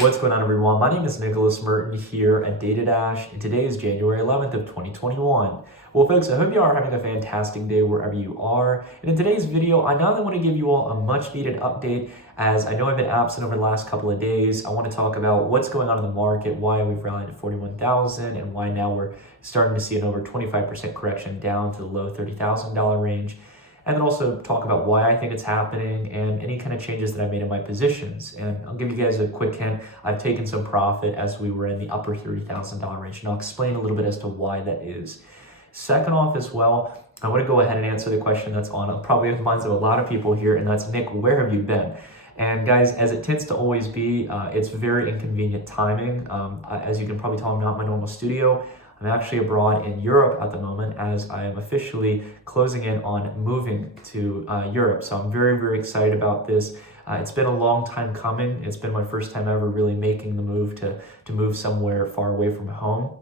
What's going on, everyone? My name is Nicholas Merton here at DataDash, and today is January 11th of 2021. Well, folks, I hope you are having a fantastic day wherever you are. And in today's video, I not only want to give you all a much-needed update, as I know I've been absent over the last couple of days. I want to talk about what's going on in the market, why we've rallied to 41,000, and why now we're starting to see an over 25% correction down to the low $30,000 range. And then also talk about why I think it's happening and any kind of changes that I made in my positions. And I'll give you guys a quick hint. I've taken some profit as we were in the upper $30,000 range, and I'll explain a little bit as to why that is. Second off as well, I want to go ahead and answer the question that's on probably the minds of a lot of people here, and that's, Nick, where have you been? And guys, as it tends to always be, it's very inconvenient timing. As you can probably tell, I'm not in my normal studio. I'm actually abroad in Europe at the moment, as I am officially closing in on moving to Europe. So I'm very, very excited about this. It's been a long time coming. It's been my first time ever really making the move to move somewhere far away from home.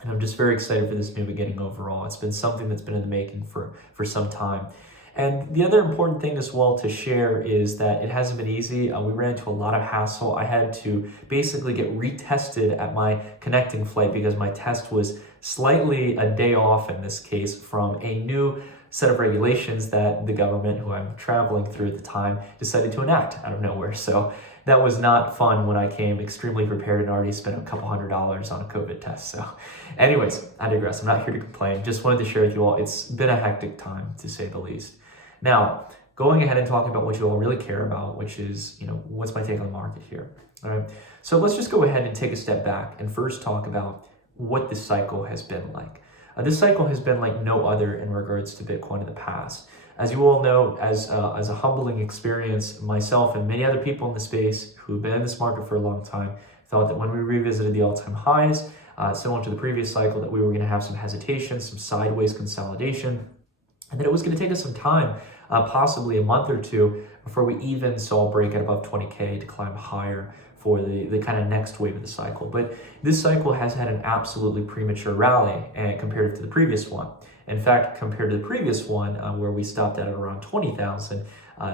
And I'm just very excited for this new beginning overall. It's been something that's been in the making for some time. And the other important thing as well to share is that it hasn't been easy. We ran into a lot of hassle. I had to basically get retested at my connecting flight because my test was slightly a day off in this case from a new set of regulations that the government, who I'm traveling through at the time, decided to enact out of nowhere. So that was not fun when I came extremely prepared and already spent a couple $100s on a COVID test. So anyways, I digress. I'm not here to complain. Just wanted to share with you all. It's been a hectic time, to say the least. Now, going ahead and talking about what you all really care about, which is, what's my take on the market here? All right. So let's just go ahead and take a step back and first talk about what this cycle has been like. This cycle has been like no other in regards to Bitcoin in the past. As you all know, as a humbling experience, myself and many other people in the space who've been in this market for a long time thought that when we revisited the all-time highs, similar to the previous cycle, that we were going to have some hesitation, some sideways consolidation, and that it was going to take us some time, possibly a month or two, before we even saw a breakout above 20K to climb higher for the kind of next wave of the cycle. But this cycle has had an absolutely premature rally compared to the previous one. In fact, compared to the previous one, where we stopped at around 20,000,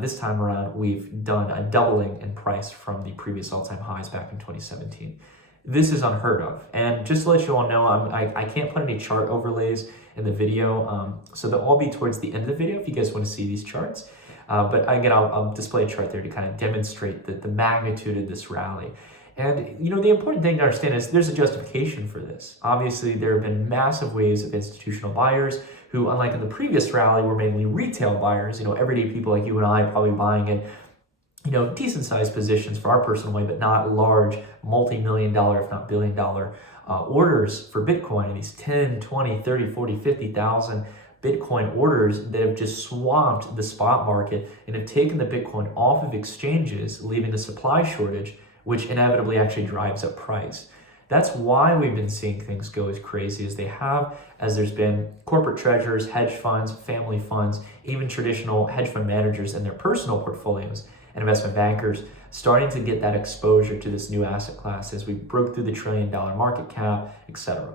this time around, we've done a doubling in price from the previous all-time highs back in 2017. This is unheard of. And just to let you all know, I can't put any chart overlays in the video, so they'll all be towards the end of the video if you guys want to see these charts. But again, I'll display a chart there to kind of demonstrate the magnitude of this rally. And the important thing to understand is there's a justification for this. Obviously, there have been massive waves of institutional buyers who, unlike in the previous rally, were mainly retail buyers, everyday people like you and I probably buying in decent sized positions for our personal way, but not large multi-million dollar, if not billion-dollar orders for Bitcoin. And these 10, 20, 30, 40, 50,000 Bitcoin orders that have just swamped the spot market and have taken the Bitcoin off of exchanges, leaving a supply shortage, which inevitably actually drives up price. That's why we've been seeing things go as crazy as they have, as there's been corporate treasurers, hedge funds, family funds, even traditional hedge fund managers and their personal portfolios and investment bankers starting to get that exposure to this new asset class as we broke through the $1 trillion market cap, etc.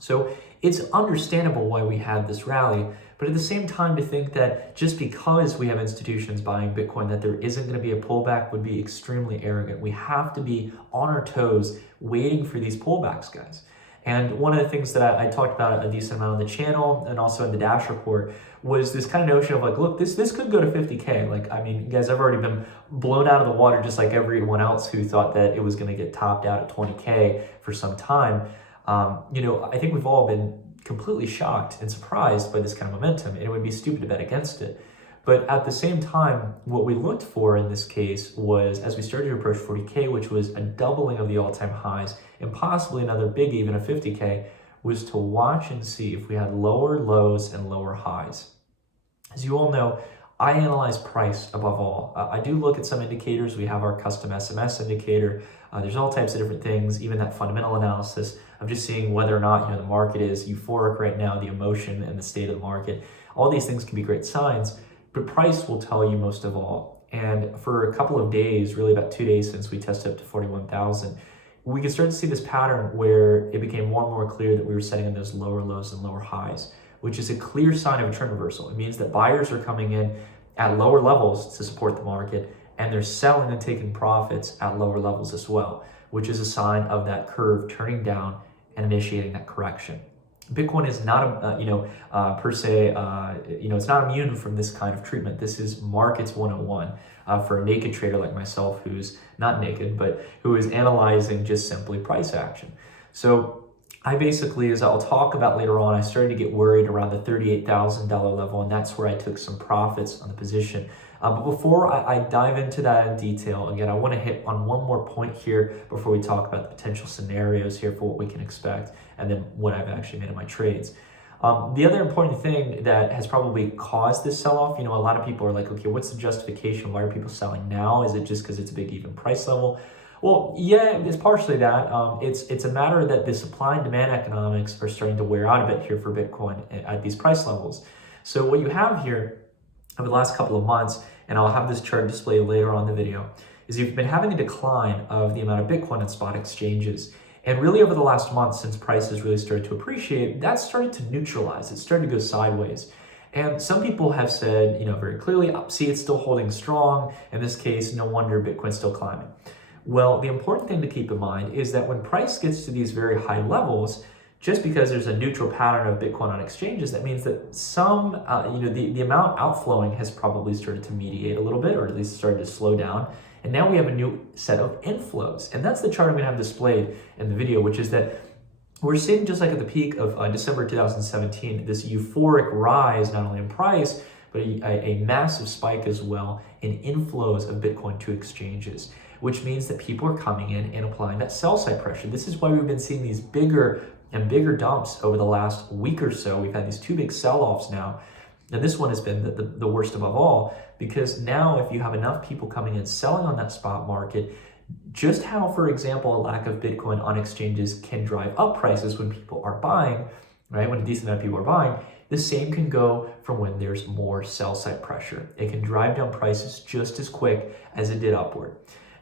So it's understandable why we had this rally, but at the same time, to think that just because we have institutions buying Bitcoin that there isn't going to be a pullback would be extremely arrogant. We have to be on our toes waiting for these pullbacks, guys. And one of the things that I talked about a decent amount on the channel and also in the Dash report was this kind of notion of like, look, this could go to 50K. Like, I mean, you guys have already been blown out of the water just like everyone else who thought that it was going to get topped out at 20K for some time. I think we've all been completely shocked and surprised by this kind of momentum, and it would be stupid to bet against it. But at the same time, what we looked for in this case was, as we started to approach 40K, which was a doubling of the all-time highs, and possibly another big even of 50K, was to watch and see if we had lower lows and lower highs. As you all know, I analyze price above all. I do look at some indicators. We have our custom SMS indicator. There's all types of different things, even that fundamental analysis of just seeing whether or not the market is euphoric right now, the emotion and the state of the market. All these things can be great signs, but price will tell you most of all. And for a couple of days, really about 2 days since we tested up to 41,000, we could start to see this pattern where it became more and more clear that we were setting in those lower lows and lower highs, which is a clear sign of a trend reversal. It means that buyers are coming in at lower levels to support the market, and they're selling and taking profits at lower levels as well, which is a sign of that curve turning down and initiating that correction. Bitcoin is not, per se, it's not immune from this kind of treatment. This is markets 101 for a naked trader like myself, who's not naked, but who is analyzing just simply price action. So I basically, as I'll talk about later on, I started to get worried around the $38,000 level, and that's where I took some profits on the position. But before I dive into that in detail, again, I want to hit on one more point here before we talk about the potential scenarios here for what we can expect, and then what I've actually made in my trades. The other important thing that has probably caused this sell-off, a lot of people are like, okay, what's the justification? Why are people selling now? Is it just because it's a big even price level? Well, yeah, it's partially that. It's a matter that the supply and demand economics are starting to wear out a bit here for Bitcoin at these price levels. So what you have here over the last couple of months, and I'll have this chart displayed later on in the video, is you've been having a decline of the amount of Bitcoin on spot exchanges. And really over the last month, since prices really started to appreciate, that's started to neutralize. It started to go sideways. And some people have said, very clearly, see, it's still holding strong. In this case, no wonder Bitcoin's still climbing. Well, the important thing to keep in mind is that when price gets to these very high levels, just because there's a neutral pattern of Bitcoin on exchanges, that means that some, the amount outflowing has probably started to mediate a little bit, or at least started to slow down. And now we have a new set of inflows. And that's the chart I'm going to have displayed in the video, which is that we're seeing, just like at the peak of December 2017, this euphoric rise, not only in price, but a massive spike as well in inflows of Bitcoin to exchanges, which means that people are coming in and applying that sell side pressure. This is why we've been seeing these bigger and bigger dumps over the last week or so. We've had these two big sell-offs now. And this one has been the worst above all, because now if you have enough people coming in selling on that spot market, just how, for example, a lack of Bitcoin on exchanges can drive up prices when people are buying, right? When a decent amount of people are buying, the same can go from when there's more sell side pressure. It can drive down prices just as quick as it did upward.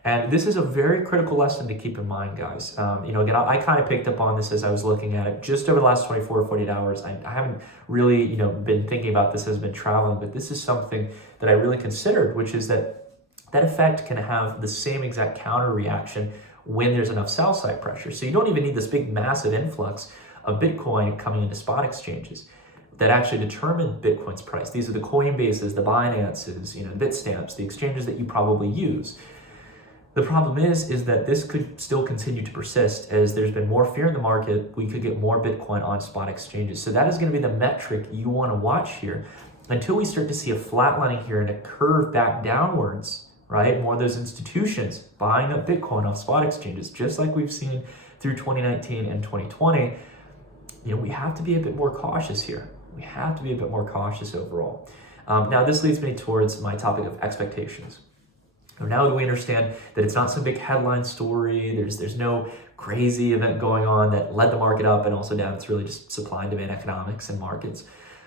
And this is a very critical lesson to keep in mind, guys. Again, I kind of picked up on this as I was looking at it just over the last 24 or 48 hours. I haven't really, been thinking about this as I've been traveling, but this is something that I really considered, which is that effect can have the same exact counter reaction when there's enough sell side pressure. So you don't even need this big, massive influx of Bitcoin coming into spot exchanges that actually determine Bitcoin's price. These are the Coinbases, the Binances, Bitstamps, the exchanges that you probably use. The problem is that this could still continue to persist as there's been more fear in the market. We could get more Bitcoin on spot exchanges. So that is going to be the metric you want to watch here until we start to see a flatlining here and a curve back downwards, right? More of those institutions buying up Bitcoin off spot exchanges, just like we've seen through 2019 and 2020. We have to be a bit more cautious here. We have to be a bit more cautious overall. Now, this leads me towards my topic of expectations. Now that we understand that it's not some big headline story, there's no crazy event going on that led the market up and also down, it's really just supply and demand economics and markets.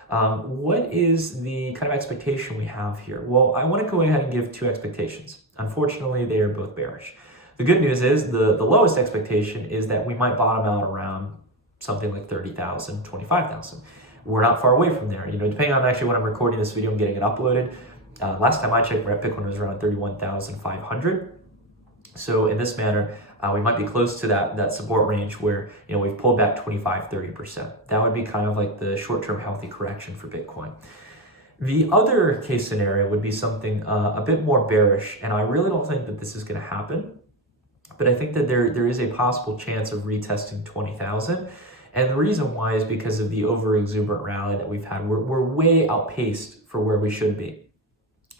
What is the kind of expectation we have here? Well, I want to go ahead and give two expectations. Unfortunately, they are both bearish. The good news is the lowest expectation is that we might bottom out around something like 30,000, 25,000. We're not far away from there. Depending on actually when I'm recording this video and getting it uploaded. Last time I checked, Bitcoin was around 31,500. So in this manner, we might be close to that support range where we've pulled back 25-30%. That would be kind of like the short-term healthy correction for Bitcoin. The other case scenario would be something a bit more bearish, and I really don't think that this is going to happen. But I think that there is a possible chance of retesting 20,000. And the reason why is because of the over-exuberant rally that we've had. We're way outpaced for where we should be.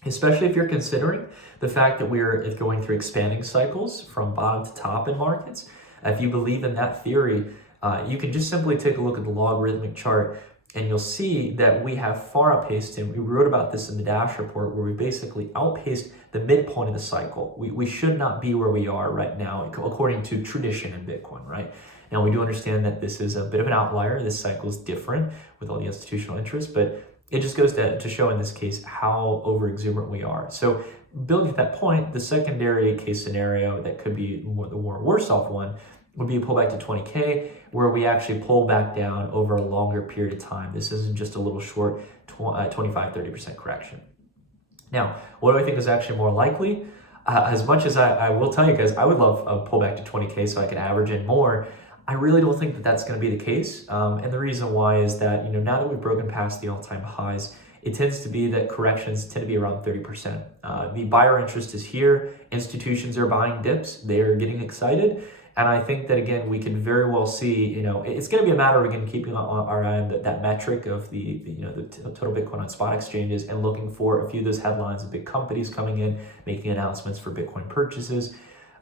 Especially if you're considering the fact that we're going through expanding cycles from bottom to top in markets. If you believe in that theory, you can just simply take a look at the logarithmic chart and you'll see that we have far outpaced him. We wrote about this in the Dash report where we basically outpaced the midpoint of the cycle. We should not be where we are right now according to tradition in Bitcoin, right? Now, we do understand that this is a bit of an outlier. This cycle is different with all the institutional interest, but it just goes to show in this case how over-exuberant we are. So building at that point, the secondary case scenario that could be the more worse off one would be a pullback to 20K, where we actually pull back down over a longer period of time. This isn't just a little short 25-30% correction. Now, what do I think is actually more likely? As much as I will tell you guys, I would love a pullback to 20K so I can average in more. I really don't think that that's going to be the case. And the reason why is that, now that we've broken past the all-time highs, it tends to be that corrections tend to be around 30%. The buyer interest is here. Institutions are buying dips. They're getting excited. And I think that, again, we can very well see, it's going to be a matter of, again, keeping our eye on that metric of the total Bitcoin on spot exchanges and looking for a few of those headlines of big companies coming in, making announcements for Bitcoin purchases.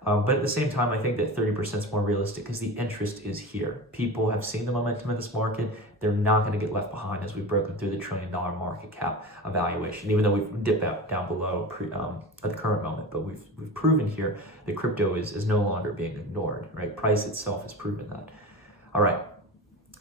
But at the same time, I think that 30% is more realistic because the interest is here. People have seen the momentum in this market. They're not going to get left behind as we've broken through the $1 trillion market cap evaluation, even though we've dipped down below at the current moment. But we've proven here that crypto is no longer being ignored, right? Price itself has proven that. All right.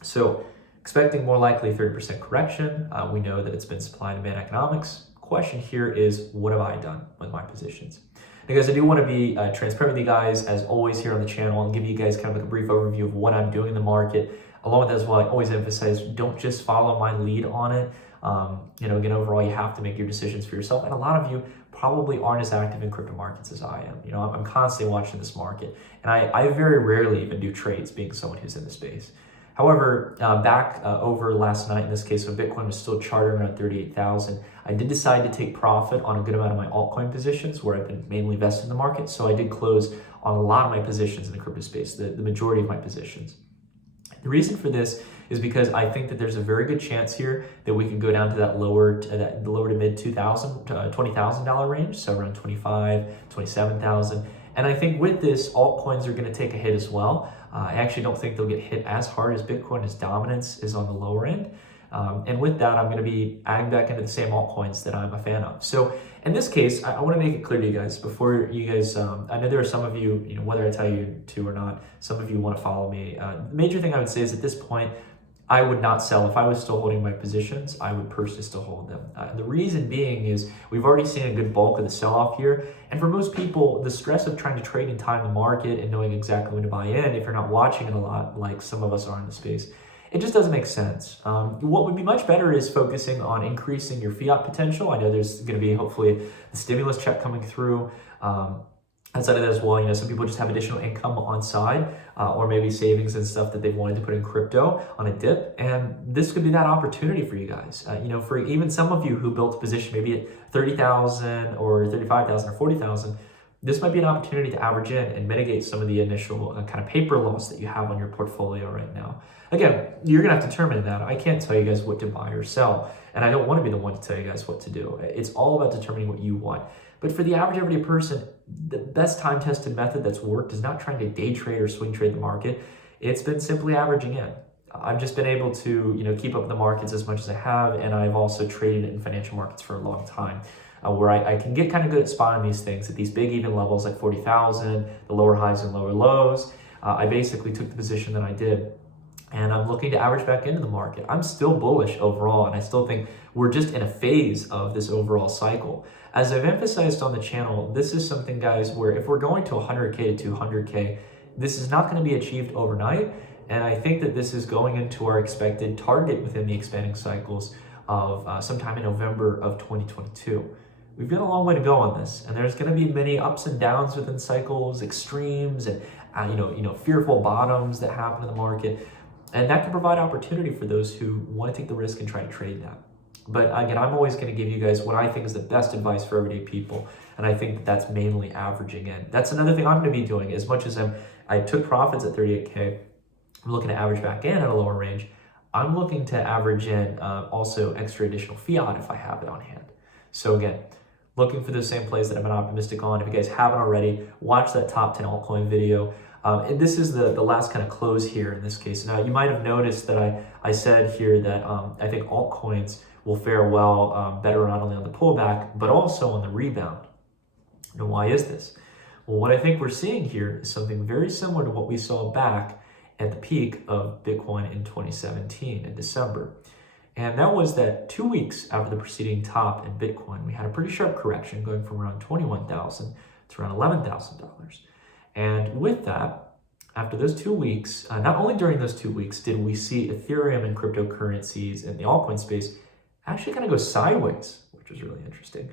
So expecting more likely 30% correction. We know that it's been supply and demand economics. Question here is, what have I done with my positions? Now, guys, I do want to be transparent with you guys, as always, here on the channel and give you guys kind of like a brief overview of what I'm doing in the market. Along with that as well, I always emphasize, don't just follow my lead on it. Again, overall, you have to make your decisions for yourself. And a lot of you probably aren't as active in crypto markets as I am. I'm constantly watching this market. And I very rarely even do trades, being someone who's in the space. However, back over last night, in this case, when Bitcoin was still charting around 38,000, I did decide to take profit on a good amount of my altcoin positions where I've been mainly invested in the market. So I did close on a lot of my positions in the crypto space, the majority of my positions. The reason for this is because I think that there's a very good chance here that we can go down to that lower to mid $20,000 range, so around 25, 27,000. And I think with this, altcoins are going to take a hit as well. I actually don't think they'll get hit as hard as Bitcoin, as dominance is on the lower end. And with that, I'm going to be adding back into the same altcoins that I'm a fan of. So in this case, I want to make it clear to you guys before you guys, I know there are some of you, whether I tell you to or not, some of you want to follow me. The major thing I would say is at this point, I would not sell. If I was still holding my positions, I would personally still hold them. The reason being is we've already seen a good bulk of the sell-off here. And for most people, the stress of trying to trade and time the market and knowing exactly when to buy in, if you're not watching it a lot, like some of us are in the space, it just doesn't make sense. What would be much better is focusing on increasing your fiat potential. I know there's going to be hopefully the stimulus check coming through. Outside of that as well, some people just have additional income on side or maybe savings and stuff that they've wanted to put in crypto on a dip. And this could be that opportunity for you guys. For even some of you who built a position maybe at 30,000 or 35,000 or 40,000, this might be an opportunity to average in and mitigate some of the initial kind of paper loss that you have on your portfolio right now. Again, you're going to have to determine that. I can't tell you guys what to buy or sell, and I don't want to be the one to tell you guys what to do. It's all about determining what you want. But for the average everyday person, the best time-tested method that's worked is not trying to day trade or swing trade the market. It's been simply averaging in. I've just been able to, keep up the markets as much as I have, and I've also traded in financial markets for a long time, where I can get kind of good at spotting these things at these big even levels like 40,000, the lower highs and lower lows. I basically took the position that I did, and I'm looking to average back into the market. I'm still bullish overall, and I still think we're just in a phase of this overall cycle. As I've emphasized on the channel, this is something, guys, where if we're going to 100K to 200K, this is not going to be achieved overnight. And I think that this is going into our expected target within the expanding cycles of sometime in November of 2022. We've got a long way to go on this, and there's going to be many ups and downs within cycles, extremes, and fearful bottoms that happen in the market. And that can provide opportunity for those who want to take the risk and try to trade that. But again, I'm always going to give you guys what I think is the best advice for everyday people. And I think that that's mainly averaging in. That's another thing I'm going to be doing. As much as I took profits at 38K, I'm looking to average back in at a lower range. I'm looking to average in also extra additional fiat if I have it on hand. So again, looking for those same plays that I've been optimistic on. If you guys haven't already, watch that top 10 altcoin video. And this is the last kind of close here in this case. Now, you might have noticed that I said here that I think altcoins will fare well, better not only on the pullback, but also on the rebound. Now, why is this? Well, what I think we're seeing here is something very similar to what we saw back at the peak of Bitcoin in 2017 in December. And that was that 2 weeks after the preceding top in Bitcoin, we had a pretty sharp correction going from around $21,000 to around $11,000. And with that, after those 2 weeks, not only during those 2 weeks did we see Ethereum and cryptocurrencies in the altcoin space actually kind of go sideways, which was really interesting.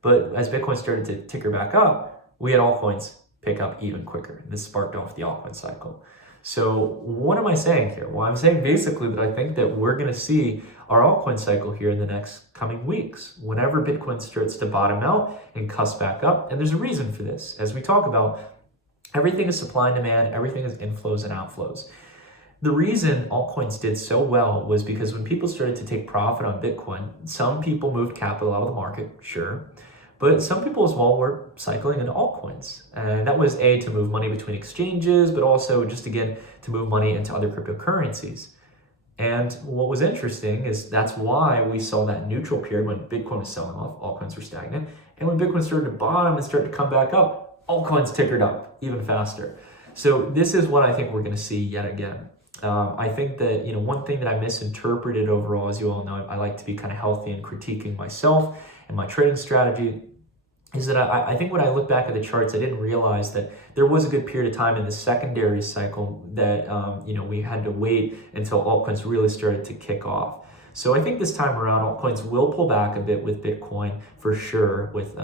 But as Bitcoin started to ticker back up, we had altcoins pick up even quicker. This sparked off the altcoin cycle. So what am I saying here? Well, I'm saying basically that I think that we're going to see our altcoin cycle here in the next coming weeks, whenever Bitcoin starts to bottom out and cuss back up. And there's a reason for this. As we talk about, everything is supply and demand, everything is inflows and outflows. The reason altcoins did so well was because when people started to take profit on Bitcoin, some people moved capital out of the market, sure, but some people as well were cycling into altcoins. And that was A, to move money between exchanges, but also just again, to move money into other cryptocurrencies. And what was interesting is that's why we saw that neutral period when Bitcoin was selling off, altcoins were stagnant. And when Bitcoin started to bottom and started to come back up, altcoins tickered up even faster. So this is what I think we're going to see yet again. I think that, one thing that I misinterpreted overall, as you all know, I like to be kind of healthy and critiquing myself and my trading strategy, is that I think when I look back at the charts, I didn't realize that there was a good period of time in the secondary cycle that, we had to wait until altcoins really started to kick off. So I think this time around, altcoins will pull back a bit with Bitcoin for sure, with,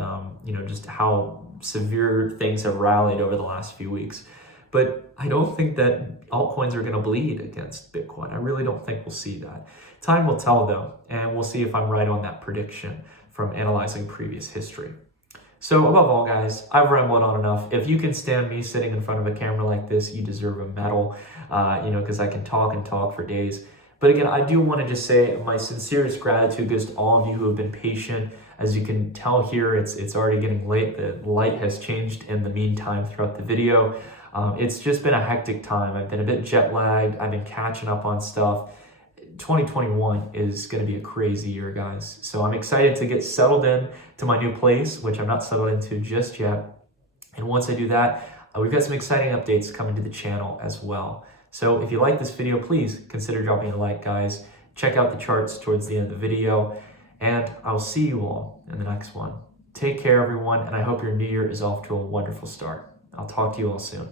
just how severe things have rallied over the last few weeks. But I don't think that altcoins are going to bleed against Bitcoin. I really don't think we'll see that. Time will tell though, and we'll see if I'm right on that prediction from analyzing previous history. So above all, guys, I've rambled on enough. If you can stand me sitting in front of a camera like this, you deserve a medal, because I can talk and talk for days. But again, I do want to just say my sincerest gratitude goes to all of you who have been patient. As you can tell here, it's already getting late. The light has changed in the meantime throughout the video. It's just been a hectic time. I've been a bit jet lagged. I've been catching up on stuff. 2021 is going to be a crazy year, guys. So I'm excited to get settled in to my new place, which I'm not settled into just yet. And once I do that, we've got some exciting updates coming to the channel as well. So if you like this video, please consider dropping a like, guys. Check out the charts towards the end of the video, and I'll see you all in the next one. Take care, everyone, and I hope your new year is off to a wonderful start. I'll talk to you all soon.